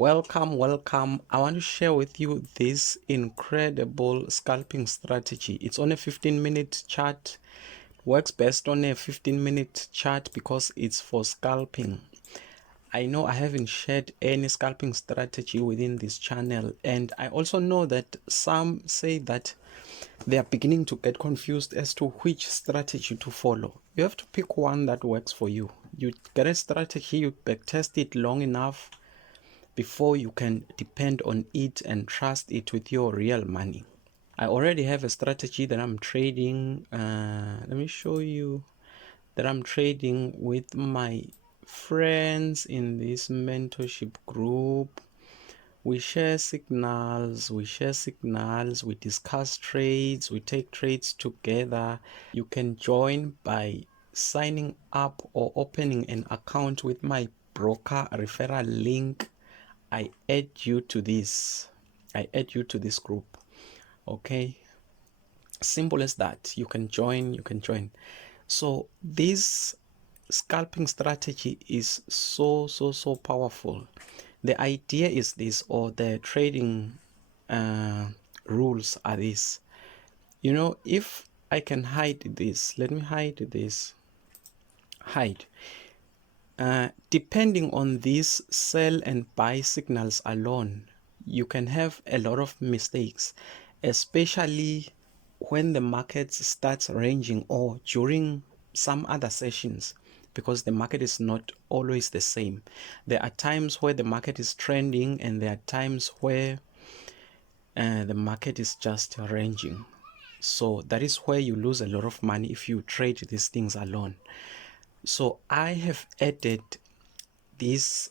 Welcome. I want to share with you this incredible scalping strategy. It's on a 15-minute chart. Works best on a 15-minute chart because it's for scalping. I know I haven't shared any scalping strategy within this channel, and I also know that some say that they are beginning to get confused as to which strategy to follow. You have to pick one that works for you. You get a strategy, you backtest it long enough before you can depend on it and trust it with your real money. I already have a strategy that I'm trading. Let me show you that I'm trading with my friends in this mentorship group. We share signals, we discuss trades, we take trades together. You can join by signing up or opening an account with my broker referral link. I add you to this group. Okay, simple as that. You can join. So this scalping strategy is so powerful. The idea is this, or the trading rules are this. You know, if I can hide this, let me hide this. Depending on these sell and buy signals alone, you can have a lot of mistakes, especially when the market starts ranging or during some other sessions, because the market is not always the same. There are times where the market is trending and there are times where the market is just ranging. So that is where you lose a lot of money if you trade these things alone. So I have added these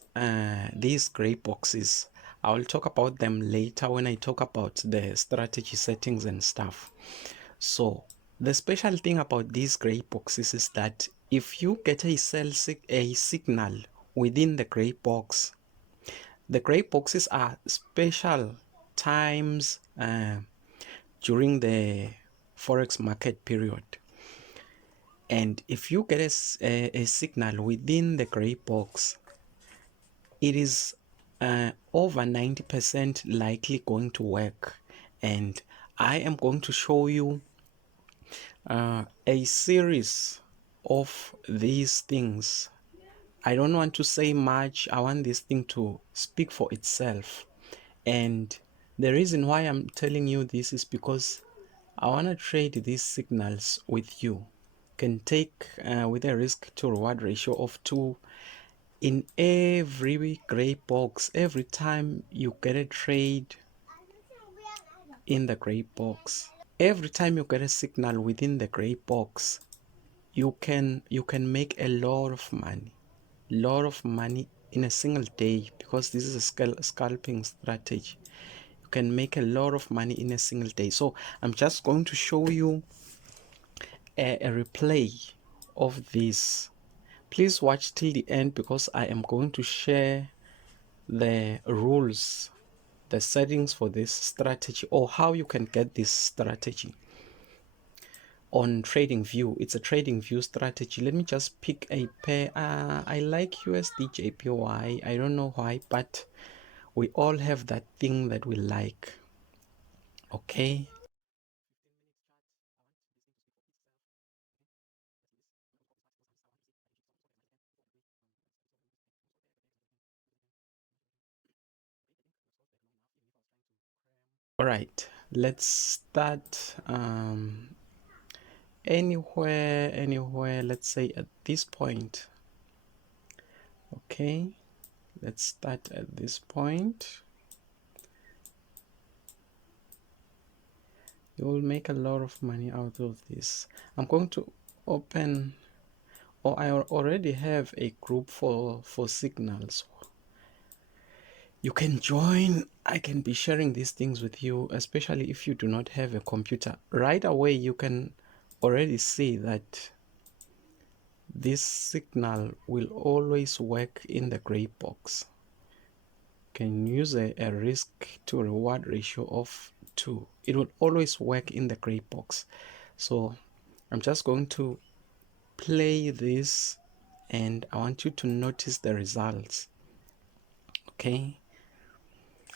gray boxes. I will talk about them later when I talk about the strategy settings and stuff. So the special thing about these gray boxes is that if you get a signal within the gray box, the gray boxes are special times during the Forex market period. And if you get a signal within the gray box, it is over 90% likely going to work. And I am going to show you a series of these things. I don't want to say much. I want this thing to speak for itself. And the reason why I'm telling you this is because I want to trade these signals with you. Can take with a risk to reward ratio of 2 in every gray box. Every time you get a trade in the gray box, every time you get a signal within the gray box, you can make a lot of money in a single day, because this is a scalping strategy. You can make a lot of money in a single day. So I'm just going to show you a replay of this. Please watch till the end, because I am going to share the rules, the settings for this strategy, or how you can get this strategy on TradingView. It's a TradingView strategy. Let me just pick a pair. I like USD JPY. I don't know why, but we all have that thing that we like. Okay. All right, let's start anywhere, let's say at this point. Okay, let's start at this point. You will make a lot of money out of this. I'm going to open, or I already have a group for signals. You can join. I can be sharing these things with you, especially if you do not have a computer. Right away, you can already see that this signal will always work in the gray box. Can use a risk to reward ratio of 2. It will always work in the gray box. So I'm just going to play this, and I want you to notice the results. Okay,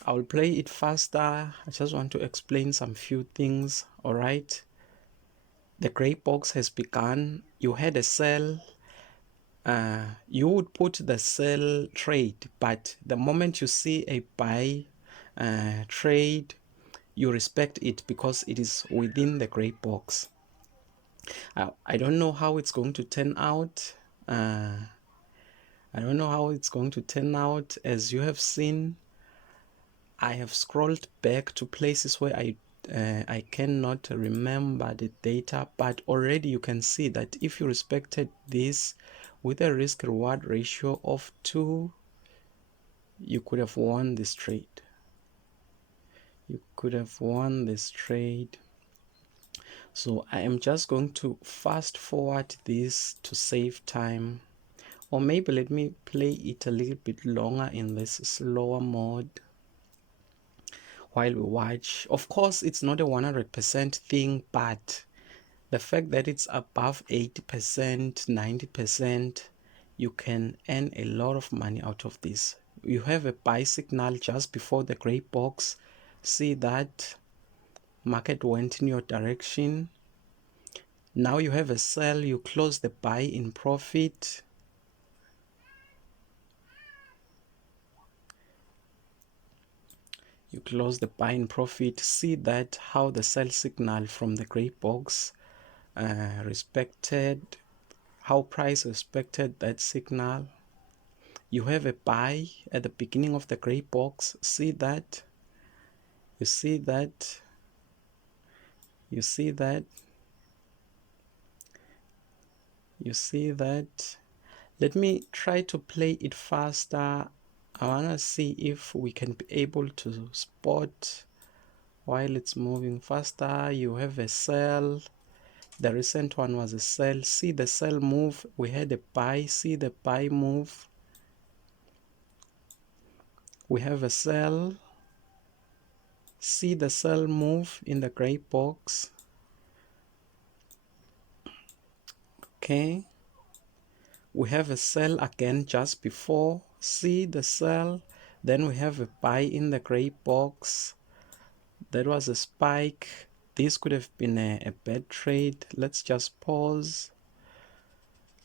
I'll play it faster. I just want to explain some few things. All right. The gray box has begun. You had a sell. You would put the sell trade, but the moment you see a buy trade, you respect it because it is within the gray box. I don't know how it's going to turn out. I don't know how it's going to turn out. As you have seen, I have scrolled back to places where I cannot remember the data, but already you can see that if you respected this with a risk reward ratio of 2, you could have won this trade. You could have won this trade. So I am just going to fast forward this to save time, or maybe let me play it a little bit longer in this slower mode while we watch. Of course, it's not a 100% thing, but the fact that it's above 80%, 90%, you can earn a lot of money out of this. You have a buy signal just before the gray box. See that market went in your direction. Now you have a sell, you close the buy in profit. You close the buy in profit. See that how the sell signal from the gray box respected, how price respected that signal. You have a buy at the beginning of the gray box. See that? You see that? You see that? You see that? Let me try to play it faster. I want to see if we can be able to spot while it's moving faster. You have a sell. The recent one was a sell. See the sell move. We had a buy. See the buy move. We have a sell. See the sell move in the gray box. Okay. We have a sell again just before. See the sell. Then we have a buy in the gray box. That was a spike. This could have been a bad trade. Let's just pause.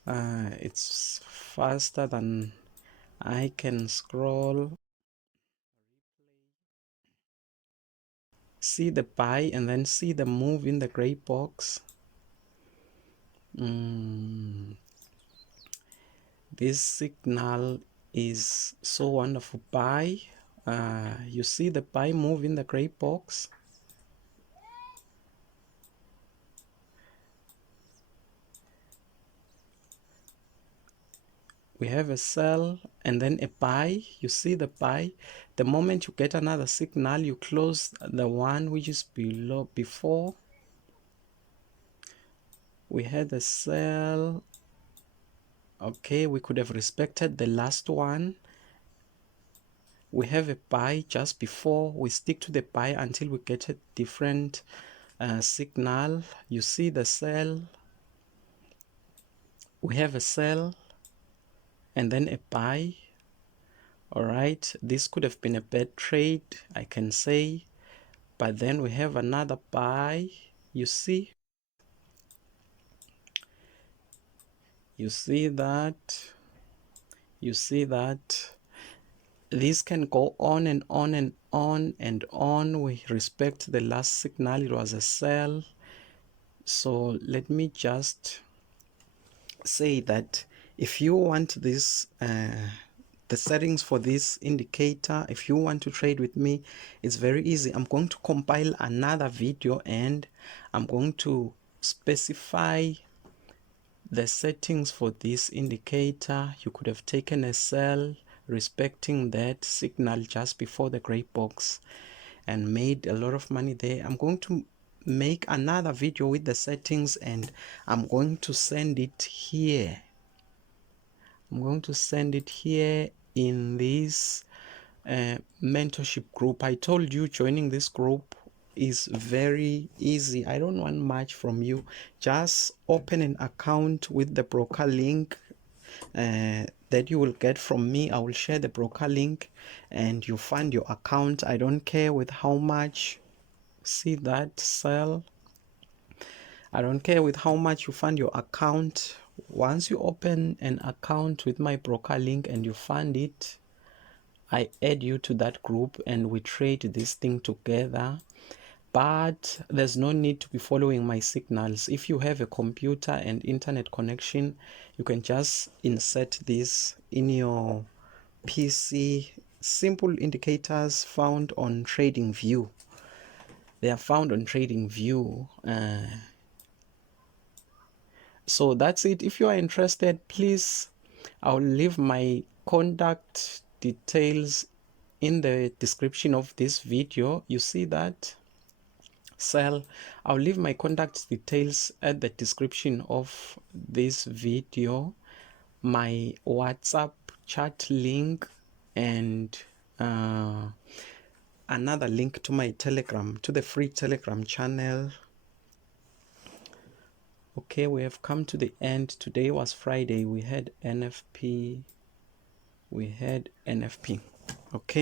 It's faster than I can scroll. See the buy and then see the move in the gray box. This signal is so wonderful. Buy. You see the buy move in the gray box. We have a sell and then a buy. You see the buy. The moment you get another signal, you close the one which is below before. We had a sell. Okay, we could have respected the last one. We have a buy just before. We stick to the buy until we get a different signal. You see the sell. We have a sell and then a buy. All right, this could have been a bad trade, I can say, but then we have another buy. You see that? You see that? This can go on and on and on and on. We respect the last signal. It was a sell. So let me just say that if you want this the settings for this indicator, if you want to trade with me, it's very easy. I'm going to compile another video and I'm going to specify the settings for this indicator. You could have taken a sell respecting that signal just before the gray box and made a lot of money there. I'm going to make another video with the settings and I'm going to send it here. I'm going to send it here in this mentorship group. I told you joining this group is very easy. I don't want much from you. Just open an account with the broker link. that you will get from me. I will share the broker link and you fund your account. I don't care with how much. See that sell? I don't care with how much you fund your account. Once you open an account with my broker link and you fund it, I add you to that group and we trade this thing together. But there's no need to be following my signals. If you have a computer and internet connection, you can just insert this in your PC. Simple indicators found on TradingView. They are found on TradingView. So that's it. If you are interested, please, I'll leave my contact details in the description of this video. You see that? Sell. I'll leave my contact details at the description of this video, my WhatsApp chat link, and another link to my Telegram, to the free Telegram channel. Okay, we have come to the end. Today was Friday. We had NFP. Okay.